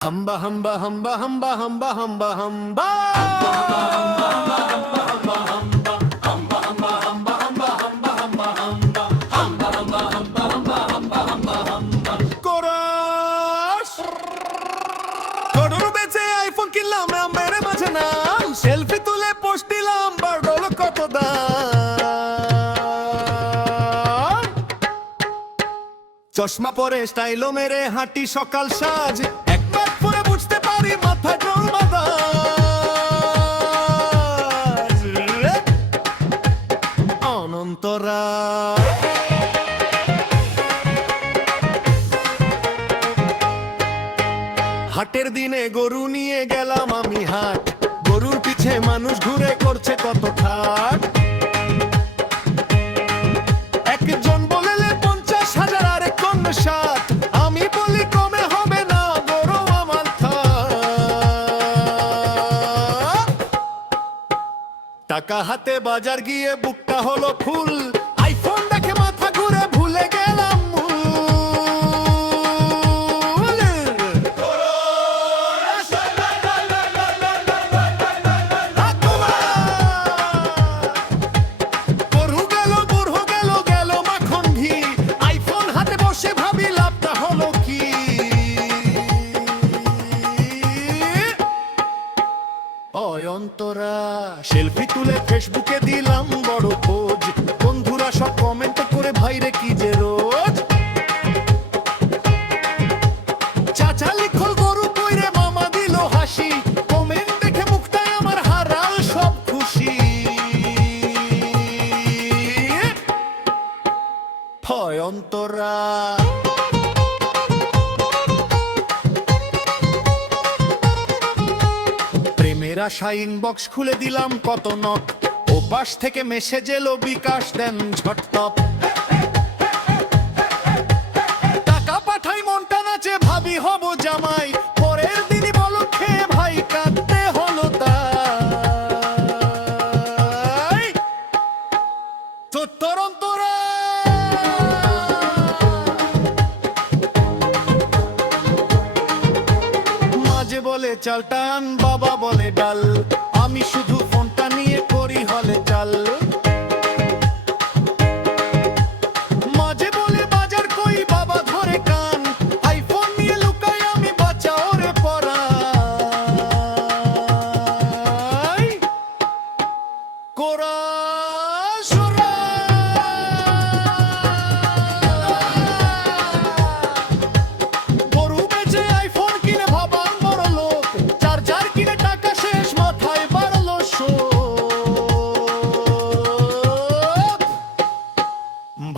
হাম্বা হাম্বা হাম্বা হাম্বা হাম্বা হাম্বা হাম্বা কোরাস কদর বেচে আইফোন কিনলাম মেরে মাঝে নাম সেলফি তুলে পোস্ট দিলাম বাড়ল কত দাম চশমা পরে স্টাইলো মেরে হাঁটি সকাল সাজ একবার পরে বুঝতে পারি মাথা জল বাদাজ অনন্তরা হাটের দিনে গরু নিয়ে গেলাম আমি হাট গরুর পিছে মানুষ ঘুরে করছে কত ঠাট একজন বলেলে 50,000 আর কোন 60 আমি বলি কমে হবে না গরু আমার টাকা হাতে বাজার গিয়ে বুকটা হলো ফুল আইফোন দেখে মাথা ঘুরে ভুলে গেলাম অন্তরা সেলফি তুলে ফেসবুকে দিলাম বড় পোজ বন্ধুরা সব কমেন্ট করে ভাইরে কি যে রোজ চাচা লিখল গরু কইরে মামা দিল হাসি কমেন্ট দেখে মুখটাই আমার হারাল সব খুশি হয় অন্তরা আশা ইনবক্স খুলে দিলাম কত নক ও পাশ থেকে মেসেজ এলো বিকাশ দেন ঝটপট টাকা পাঠাই মনটা নাচে ভাবি হব জামাই পরের দিনই বলো খেয়ে ভাই কাঁদতে হলো তাই তোর অন্তরা মাঝে বলে চাল টান বাবা বলে ডাল আমি শুধু ফোনটা নিয়ে করি হলে চাল মাঝে বলে বাজার কই বাবা ধরে কান আইফোন নিয়ে লুকাই আমি বাঁচাও রে পরাই কোরা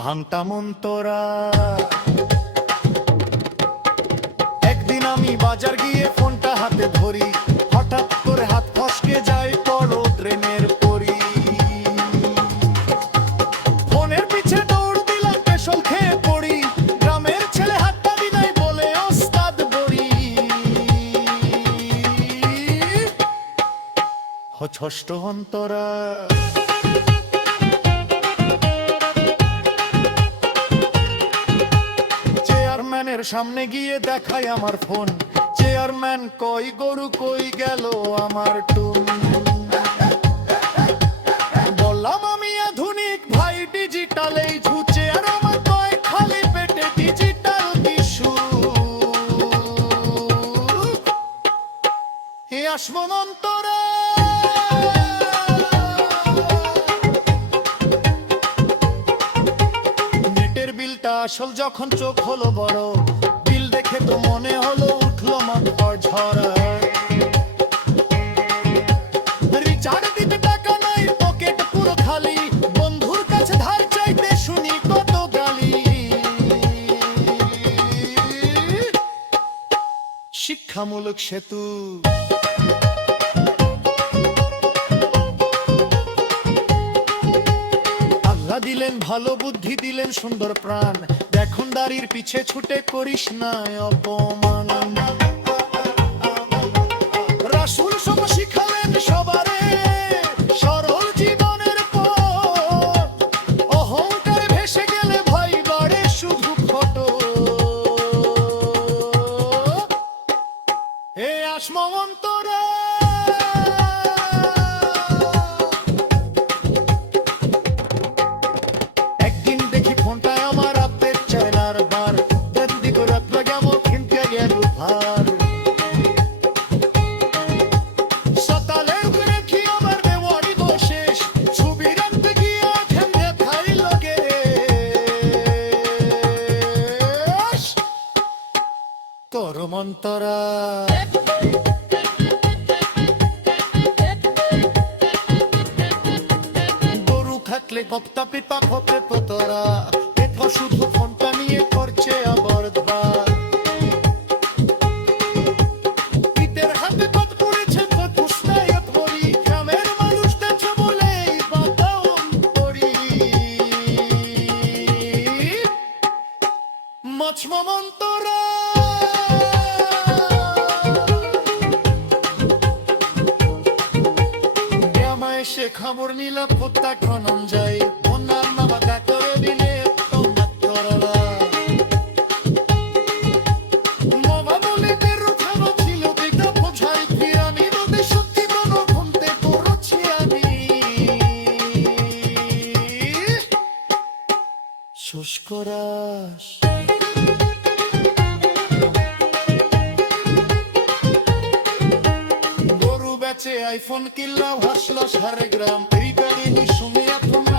ভাঙটা মন্তরা একদিন আমি বাজার গিয়ে ফোনটা হাতে ধরি হঠাৎ করে হাত ফসকে যায় বড় ট্রেনের পরি ফোনের পিছে দৌড় দিলাম পেশল খেয়ে পড়ি গ্রামের ছেলে হাতটা দিনাই বলে ওস্তাদ বড়ি ষষ্ঠ অন্তরা সামনে গিয়ে দেখাই আমার ফোন চেয়ারম্যান কই গরু কই গেল আমার টুন বললাম আমি আধুনিক ভাই ডিজিটালেই ঝুঁচে আর আমার কয় খালি পেটে ডিজিটাল কিছু এ আসবো অন্তরা আসল যখন চোখ হলো বড় বিল দেখে তো মনে হলো উঠলো মাথার ঝড় রিচার্জ দিতে টাকা নাই পকেট পুরো খালি বন্ধুর কাছে ধার চাইতে শুনি কত গালি শিক্ষামূলক সেতু দিলেন ভালো বুদ্ধি দিলেন সুন্দর প্রাণ দেখুন দাড়ির পিছে ছুটে করিস না অপমান রাসূল সব শিখালেন সবারে সরল জীবনের পথ অহংকার ভেসে গেলে ভয় বাড়ে শুধু ফটো এ আসমো অন্তরে একদিন দেখি ফোনটায় আমার আপডেট চাইনার বার বন্দি করে রাখলো কেমন কিনতে গেল ভার সকালে দেখি আমার মেমোরি শেষ ছবি রাখতে গিয়ে খেলে খাই লাগে তোর মন্তরা থাকলে কপ্তা পিতা হতে তো তোরা এটা শুধু ফোনটা নিয়ে করছে আবার ধার পিতের হাতে কত পড়েছে তো কুস্তায় ধরি গ্রামের মানুষ দেখছে বলেই বাতাও করি মচমন্তরা সে খবর নিলাম কোথা খনন যায় বন্যার নামাকা করে দিলে তোরা মামা বলে তেরো খানো ছিল দেখা বোঝাই ফিরানি রোদে সত্যি কোনো ঘুমতে করছি আমি শুষ্ক রাস আইফোন কিনলাম হাসলো সারে গ্রাম এই গাড়ি শুনে এখন